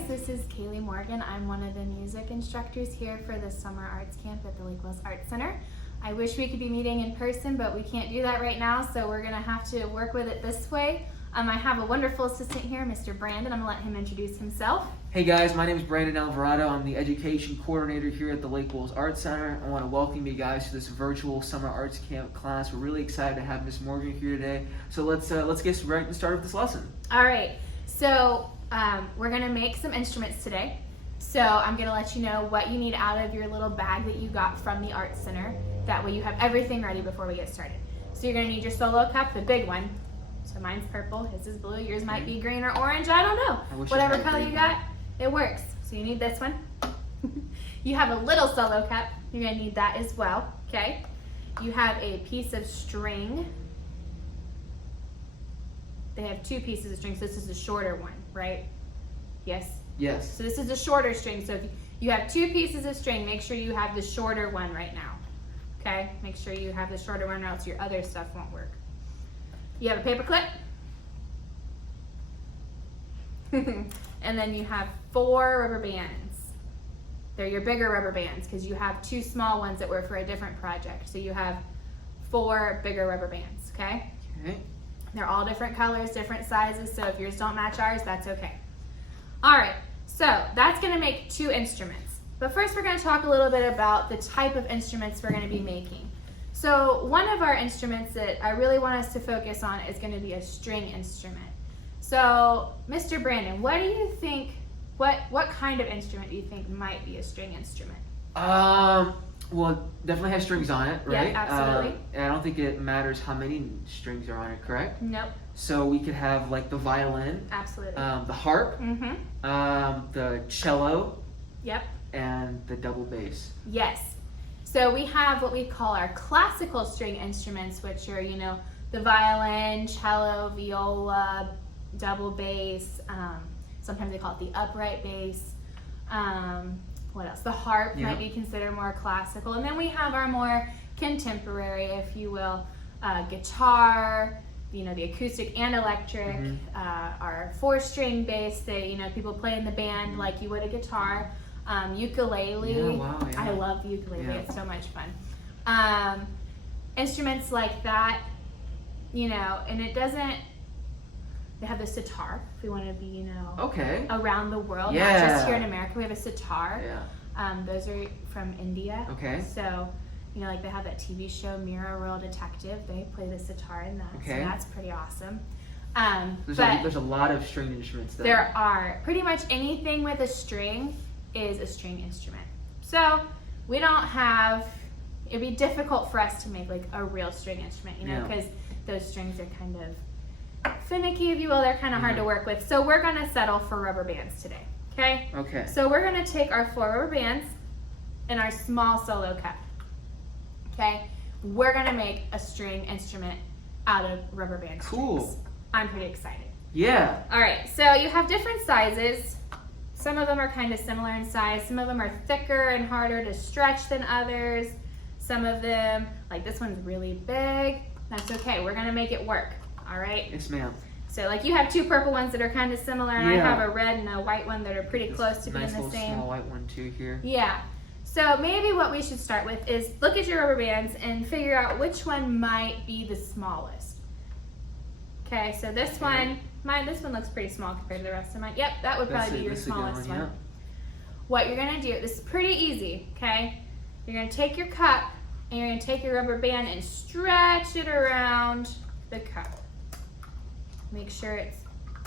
guys, this is Kaylee Morgan. I'm one of the music instructors here for the Summer Arts Camp at the Lake Wales Arts Center. I wish we could be meeting in person, but we can't do that right now, so we're gonna have to work with it this way. I have a wonderful assistant here, Mr. Brandon. I'm gonna let him introduce himself. Hey guys, my name is Brandon Alvarado. I'm the education coordinator here at the Lake Wales Arts Center. I want to welcome you guys to this virtual summer arts camp class. We're really excited to have Miss Morgan here today. So let's get right and start with this lesson. All right. So we're gonna make some instruments today. So I'm gonna let you know what you need out of your little bag that you got from the Arts Center. That way you have everything ready before we get started. So you're gonna need your solo cup, the big one. So mine's purple, his is blue, yours might be green or orange, I don't know. Whatever color you got, it works. So you need this one. You have a little solo cup, you're gonna need that as well, okay? You have a piece of string. They have two pieces of string, so this is the shorter one, right? Yes? Yes. So this is the shorter string, so if you have two pieces of string, make sure you have the shorter one right now, okay? Make sure you have the shorter one or else your other stuff won't work. You have a paper clip. And then you have 4 rubber bands. They're your bigger rubber bands because you have 2 small ones that were for a different project. So you have 4 bigger rubber bands, okay? Okay. They're all different colors, different sizes, so if yours don't match ours, that's okay. All right, so that's gonna make 2 instruments. But first we're gonna talk a little bit about the type of instruments we're gonna be making. So one of our instruments that I really want us to focus on is going to be a string instrument. So, Mr. Brandon, what do you think, what kind of instrument do you think might be a string instrument? Well, definitely has strings on it, right? Yeah, absolutely. I don't think it matters how many strings are on it, correct? Nope. So we could have like the violin, Absolutely. the harp, the cello, Yep. and the double bass. Yes. So we have what we call our classical string instruments, which are, you know, the violin, cello, viola, double bass. Sometimes they call it the upright bass. What else? The harp might be considered more classical. And then we have our more contemporary, if you will, guitar, you know, the acoustic and electric, our 4-string bass that, you know, people play in the band like you would a guitar. Ukulele. Yeah, wow, yeah. I love the ukulele. Yeah. It's so much fun. Instruments like that, you know, and it doesn't. They have the sitar. If we want to be, you know, around the world, not just here in America. We have a sitar. Yeah. Those are from India. Okay. So, you know, like they have that TV show Mirror World Detective. They play the sitar in that. Okay. So that's pretty awesome. There's a lot of string instruments there. There are. Pretty much anything with a string is a string instrument. So we don't have, it'd be difficult for us to make like a real string instrument, you know, because those strings are kind of finicky, if you will. They're kind of hard to work with. So we're gonna settle for rubber bands today, okay? Okay. So we're gonna take our 4 rubber bands and our small solo cup, okay? We're gonna make a string instrument out of rubber band strings. Cool. I'm pretty excited. Yeah. All right, so you have different sizes. Some of them are kind of similar in size. Some of them are thicker and harder to stretch than others. Some of them, like this one's really big. That's okay, we're gonna make it work, all right? Yes, ma'am. So like you have 2 purple ones that are kind of similar, and I have a red and a white one that are pretty close to being the same. Nice little small white one too here. Yeah, so maybe what we should start with is look at your rubber bands and figure out which one might be the smallest. Okay, so this one, this one looks pretty small compared to the rest of mine. Yep, that would probably be your smallest one. What you're gonna do, this is pretty easy, okay? You're gonna take your cup and you're gonna take your rubber band and stretch it around the cup. Make sure it's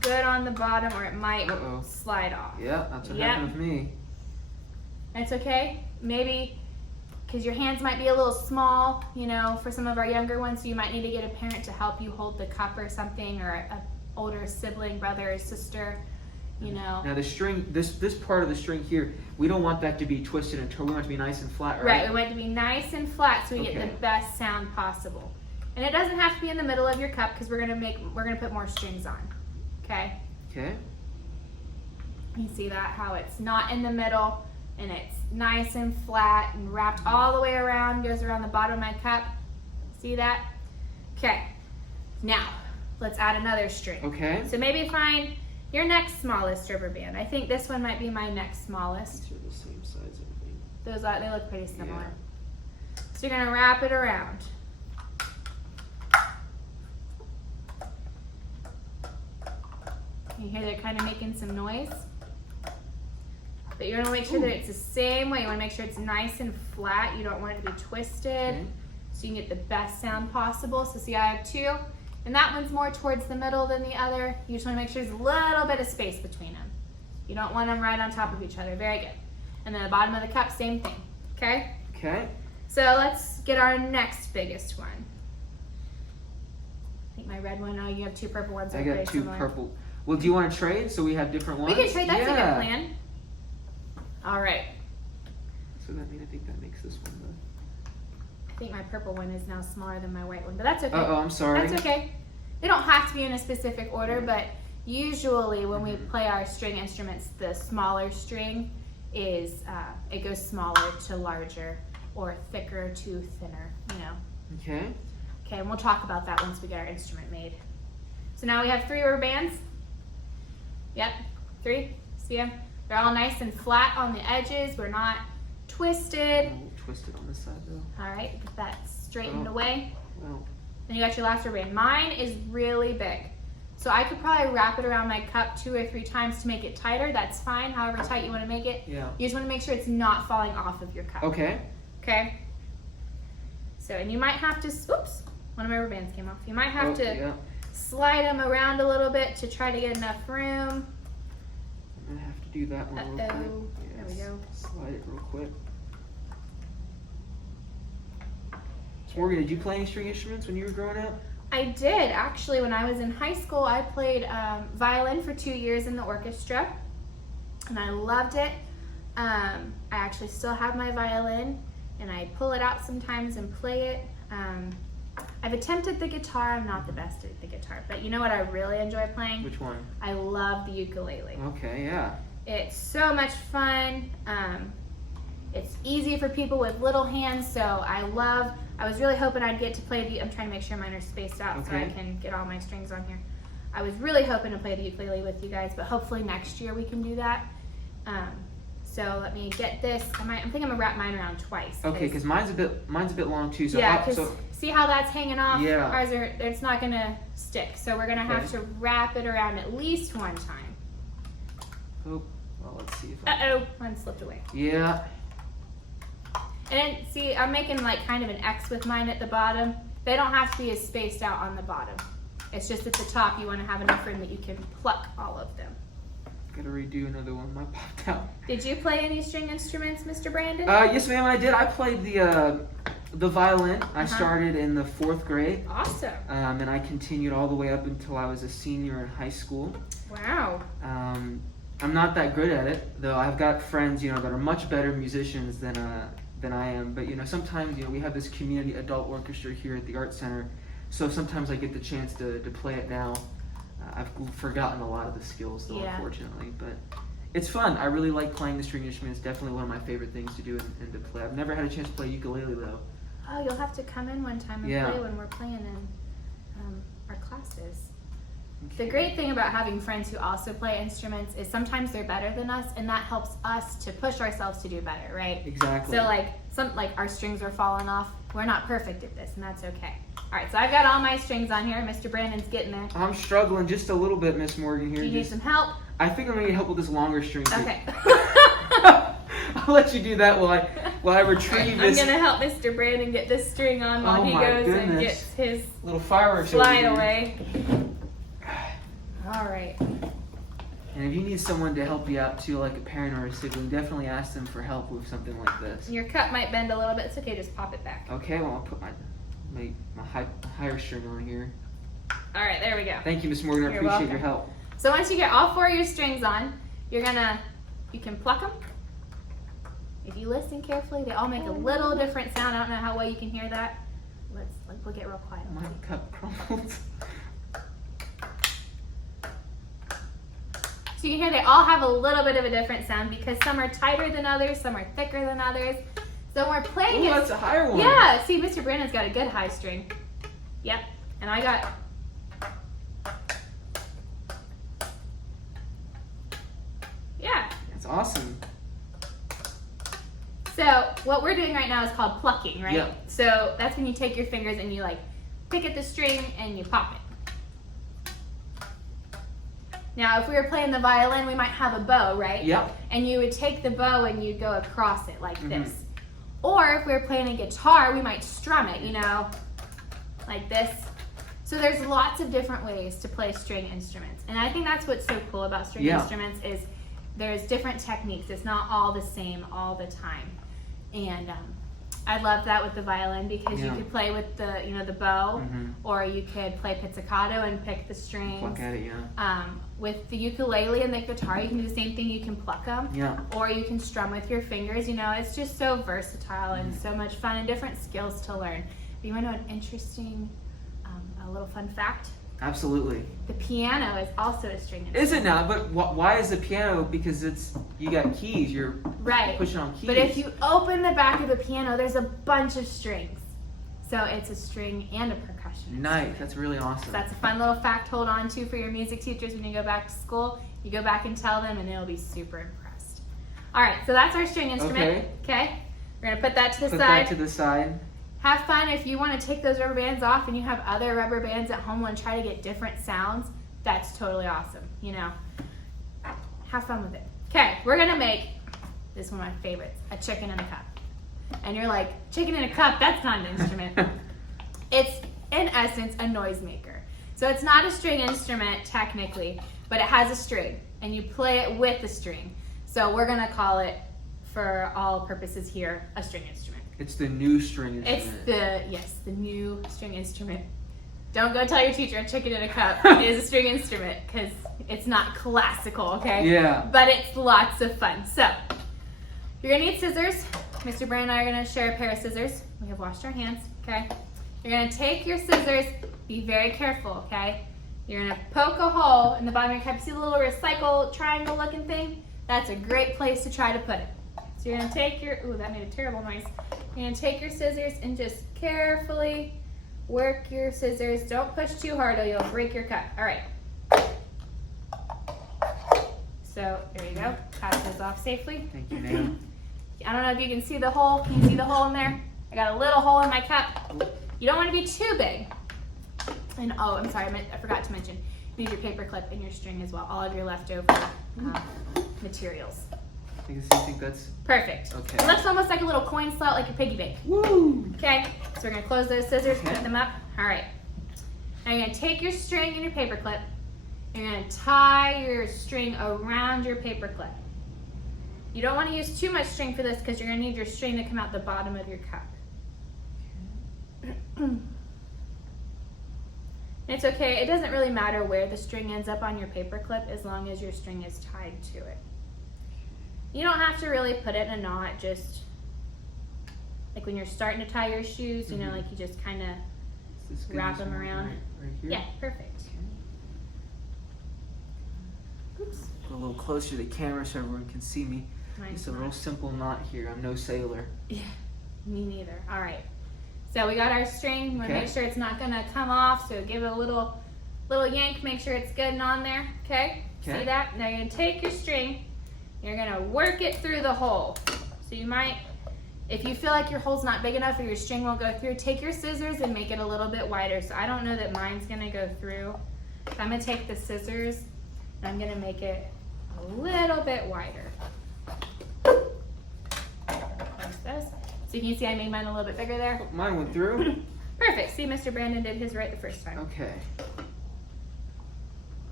good on the bottom or it might slide off. Yeah, that's what happened with me. That's okay. Maybe because your hands might be a little small, you know, for some of our younger ones, so you might need to get a parent to help you hold the cup or something, or an older sibling, brother or sister, you know. Now the string, this part of the string here, we don't want that to be twisted and turned. We want it to be nice and flat, right? Right, we want it to be nice and flat so we get the best sound possible. And it doesn't have to be in the middle of your cup because we're gonna put more strings on. Okay? Okay. You see that, how it's not in the middle and it's nice and flat and wrapped all the way around, goes around the bottom of my cup. See that? Okay. Now, let's add another string. Okay. So maybe find your next smallest rubber band. I think this one might be my next smallest. These are the same size, I think. They look pretty similar. Yeah. So you're gonna wrap it around. You hear they're kind of making some noise. But you're gonna make sure that it's the same way. You wanna make sure it's nice and flat. You don't want it to be twisted. Okay. So you can get the best sound possible. So see, I have two, and that one's more towards the middle than the other. You just wanna make sure there's a little bit of space between them. You don't want them right on top of each other. Very good. And then the bottom of the cup, same thing, okay? Okay. So let's get our next biggest one. I think my red one, oh, you have two purple ones. I got two purple. Well, do you want to trade so we have different ones? We can trade, that's a good plan. All right. So I think that makes this one the... I think my purple one is now smaller than my white one, but that's okay. Uh-oh, I'm sorry. That's okay. They don't have to be in a specific order, but usually when we play our string instruments, the smaller string is, it goes smaller to larger or thicker to thinner, you know. Okay. Okay, and we'll talk about that once we get our instrument made. So now we have 3 rubber bands. Yep, 3, see them? They're all nice and flat on the edges. We're not twisted. A little twisted on this side though. All right, get that straightened away. Well. Then you got your last rubber band. Mine is really big. So I could probably wrap it around my cup 2 or 3 times to make it tighter. That's fine, however tight you want to make it. Yeah. You just want to make sure it's not falling off of your cup. Okay. Okay? So, and you might have to, oops, one of my rubber bands came off. You might have to slide them around a little bit to try to get enough room. I'm going to have to do that one real quick. There we go. Slide it real quick. So Morgan, did you play any string instruments when you were growing up? I did. Actually, when I was in high school, I played violin for 2 years in the orchestra, and I loved it. I actually still have my violin, and I pull it out sometimes and play it. I've attempted the guitar. I'm not the best at the guitar, but you know what I really enjoy playing? Which one? I love the ukulele. Okay, yeah. It's so much fun. It's easy for people with little hands, so I was really hoping I'd get to play the, I'm trying to make sure mine are spaced out so I can get all my strings on here. I was really hoping to play the ukulele with you guys, but hopefully next year we can do that. So let me get this. I think I'm gonna wrap mine around twice. Okay, because mine's a bit long too. So yeah, because see how that's hanging off? Yeah. Ours it's not gonna stick. So we're gonna have to wrap it around at least one time. Oh, well, let's see if Uh-oh, one slipped away. Yeah. And then, see, I'm making like kind of an X with mine at the bottom. They don't have to be as spaced out on the bottom. It's just at the top you want to have enough room that you can pluck all of them. Gotta redo another one. Mine popped out. Did you play any string instruments, Mr. Brandon? Yes, ma'am, I did. I played the violin. I started in the 4th grade. Awesome. And I continued all the way up until I was a senior in high school. Wow. I'm not that good at it, though. I've got friends, that are much better musicians than I am. But sometimes we have this community adult orchestra here at the Art Center, so sometimes I get the chance to play it now. I've forgotten a lot of the skills, though, unfortunately. But it's fun. I really like playing the string instrument. It's definitely one of my favorite things to do and to play. I've never had a chance to play ukulele, though. Oh, you'll have to come in one time and play when we're playing in our classes. The great thing about having friends who also play instruments is sometimes they're better than us, and that helps us to push ourselves to do better, right? Exactly. So like our strings are falling off. We're not perfect at this, and that's okay. All right, so I've got all my strings on here. Mr. Brandon's getting there. I'm struggling just a little bit, Miss Morgan here. Do you need some help? I think I'm gonna need help with this longer string. Okay. I'll let you do that while I retrieve this. I'm gonna help Mr. Brandon get this string on while he goes and gets his little fireworks slide away. All right. And if you need someone to help you out too, like a parent or a sibling, definitely ask them for help with something like this. Your cup might bend a little bit. It's okay. Just pop it back. Okay. Well, I'll put my higher string on here. All right. There we go. Thank you, Miss Morgan. I appreciate your help. So once you get all 4 of your strings on, you can pluck them. If you listen carefully, they all make a little different sound. I don't know how well you can hear that. We'll get real quiet. My cup crumbled. So you can hear they all have a little bit of a different sound because some are tighter than others, some are thicker than others. So when we're playing that's a higher one. Yeah, see, Mr. Brandon's got a good high string. Yep, and I got... That's awesome. So what we're doing right now is called plucking, right? Yep. So that's when you take your fingers and you like pick at the string and you pop it. Now, if we were playing the violin, we might have a bow, right? Yep. And you would take the bow and you'd go across it like this. Or if we were playing a guitar, we might strum it, you know, like this. So there's lots of different ways to play string instruments. And I think that's what's so cool about string instruments is there's different techniques. It's not all the same all the time. And I love that with the violin because you could play with the, you know, the bow, or you could play pizzicato and pick the strings. Pluck at it, yeah. With the ukulele and the guitar, you can do the same thing. You can pluck them, or you can strum with your fingers. You know, it's just so versatile and so much fun and different skills to learn. But you want to know an interesting, a little fun fact? Absolutely. The piano is also a string instrument. Is it not? But why is the piano? Because you got keys. You're pushing on keys. But if you open the back of the piano, there's a bunch of strings. So it's a string and a percussion. Nice. instrument. That's really awesome. So that's a fun little fact to hold on to for your music teachers when you go back to school. You go back and tell them and they'll be super impressed. All right, so that's our string instrument. Okay. We're going to put that to the side. Put that to the side. Have fun. If you want to take those rubber bands off and you have other rubber bands at home and try to get different sounds, that's totally awesome. You know, have fun with it. Okay, we're going to make, this is one of my favorites, a chicken in a cup. And you're like, chicken in a cup, that's not an instrument. It's, in essence, a noisemaker. So it's not a string instrument, technically, but it has a string, and you play it with the string. So we're going to call it, for all purposes here, a string instrument. It's the new string instrument. It's the new string instrument. Don't go tell your teacher a chicken in a cup is a string instrument, because it's not classical, okay? Yeah. But it's lots of fun. So, you're going to need scissors. Mr. Brand and I are going to share a pair of scissors. We have washed our hands, okay? You're going to take your scissors. Be very careful, okay? You're going to poke a hole in the bottom of your cup. See the little recycle triangle looking thing? That's a great place to try to put it. So you're going to take your, ooh, that made a terrible noise. You're going to take your scissors and just carefully work your scissors. Don't push too hard or you'll break your cup. All right. So there you go. Pass those off safely. Thank you, ma'am. I don't know if you can see the hole. Can you see the hole in there? I got a little hole in my cup. You don't want to be too big. And oh, I'm sorry, I forgot to mention, you need your paper clip and your string as well. All of your leftover materials. You think that's perfect. Okay. It looks almost like a little coin slot, like a piggy bank. Woo! Okay, so we're gonna close those scissors, put them up. All right. Now you're gonna take your string and your paper clip. You're gonna tie your string around your paper clip. You don't want to use too much string for this because you're gonna need your string to come out the bottom of your cup. It's okay. It doesn't really matter where the string ends up on your paper clip as long as your string is tied to it. You don't have to really put it in a knot, just like when you're starting to tie your shoes, you know, like you just kind of wrap them around. Right here? Yeah, perfect. Oops. Go a little closer to the camera so everyone can see me. Mine's It's a not. real simple knot here. I'm no sailor. Yeah, me neither. All right. So we got our string. We want to Okay. make sure it's not going to come off, so give it a little yank, make sure it's good and on there. Okay? Okay. See that? Now you're going to take your string. You're gonna work it through the hole. So you might, if you feel like your hole's not big enough or your string won't go through, take your scissors and make it a little bit wider. So I don't know that mine's gonna go through. So I'm gonna take the scissors and I'm gonna make it a little bit wider. Close this. So you can see I made mine a little bit bigger there. Mine went through. Perfect. See, Mr. Brandon did his right the first time. Okay.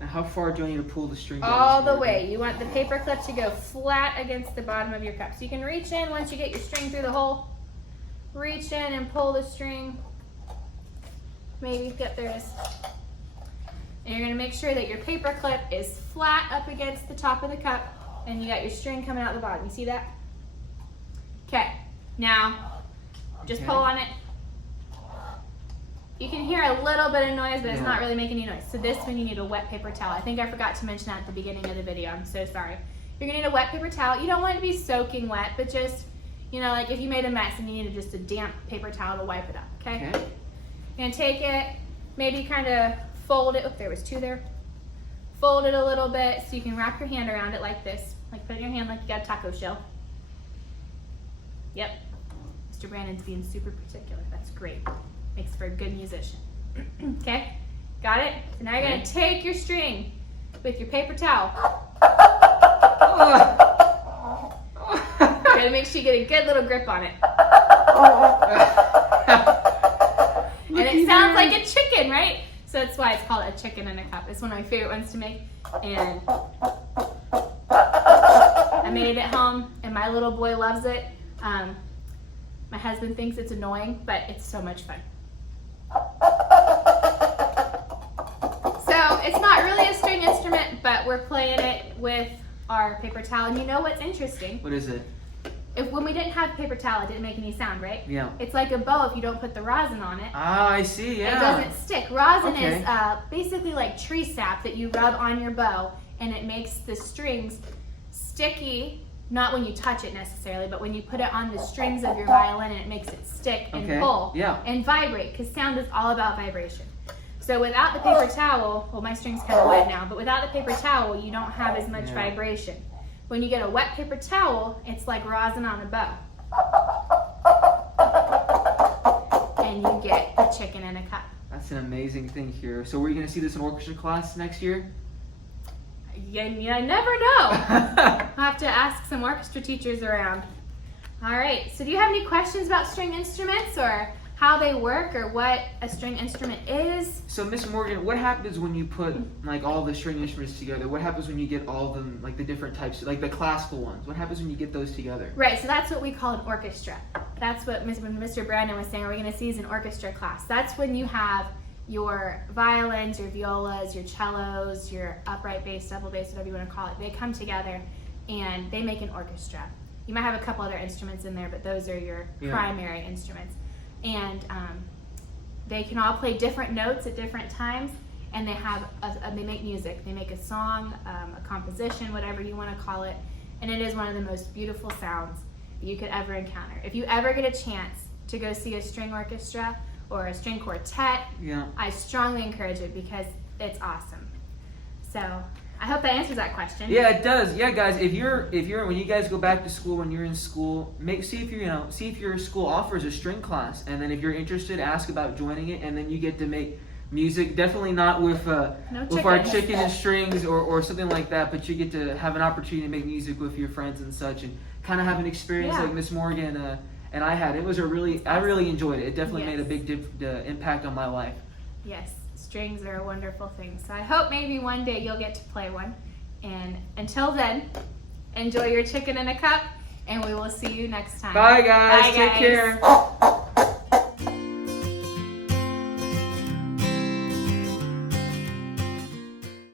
Now how far do I need to pull the string down? All the way. You want the paper clip to go flat against the bottom of your cup. So you can reach in once you get your string through the hole. Reach in and pull the string. Maybe, yep, there it is. And you're gonna make sure that your paper clip is flat up against the top of the cup and you got your string coming out the bottom. You see that? Okay, now just pull on it. You can hear a little bit of noise, but it's not really making any noise. So this one you need a wet paper towel. I think I forgot to mention that at the beginning of the video. I'm so sorry. You're gonna need a wet paper towel. You don't want it to be soaking wet, but just, you know, like if you made a mess and you needed just a damp paper towel to wipe it up, okay? You're gonna take it, maybe kind of fold it. Oh, there was two there. Fold it a little bit so you can wrap your hand around it like this. Like put it in your hand like you got a taco shell. Yep. Mr. Brandon's being super particular. That's great. Makes for a good musician. Okay? Got it? So now you're going to take your string with your paper towel. You got to make sure you get a good little grip on it. And it sounds like a chicken, right? So that's why it's called a chicken in a cup. It's one of my favorite ones to make. And I made it at home, and my little boy loves it. My husband thinks it's annoying, but it's so much fun. So it's not really a string instrument, but we're playing it with our paper towel. And you know what's interesting? What is it? When we didn't have paper towel, it didn't make any sound, right? Yeah. It's like a bow if you don't put the rosin on it. Ah, I see, yeah. It doesn't stick. Rosin Okay. is basically like tree sap that you rub on your bow, and it makes the strings sticky, not when you touch it necessarily, but when you put it on the strings of your violin, and it makes it stick and pull and vibrate, because sound is all about vibration. So without the paper towel, well, my string's kind of wet now, but without the paper towel, you don't have as much vibration. When you get a wet paper towel, it's like rosin on a bow. And you get a chicken in a cup. That's an amazing thing here. So we're you going to see this in orchestra class next year? You never know. I'll have to ask some orchestra teachers around. All right, so do you have any questions about string instruments or how they work or what a string instrument is? So Miss Morgan, what happens when you put like all the string instruments together? What happens when you get all of them, like the different types, like the classical ones? What happens when you get those together? Right, so that's what we call an orchestra. That's what when Mr. Brandon was saying, we're going to see is an orchestra class. That's when you have your violins, your violas, your cellos, your upright bass, double bass, whatever you want to call it. They come together and they make an orchestra. You might have a couple other instruments in there, but those are your primary instruments. And they can all play different notes at different times, and they have they make music. They make a song, a composition, whatever you want to call it, and it is one of the most beautiful sounds you could ever encounter. If you ever get a chance to go see a string orchestra or a string quartet, I strongly encourage it because it's awesome. So I hope that answers that question. Yeah, it does. Yeah, guys, if you're when you guys go back to school, when you're in school, see if your school offers a string class, and then if you're interested, ask about joining it, and then you get to make music. Definitely not with our chicken and strings or something like that, but you get to have an opportunity to make music with your friends and such, and kind of have an experience like Miss Morgan and I had. I really enjoyed it. It definitely made a big impact on my life. Yes. Strings are a wonderful thing. So I hope maybe one day you'll get to play one. And until then, enjoy your chicken in a cup, and we will see you next time. Bye, guys. Bye, Take guys. care.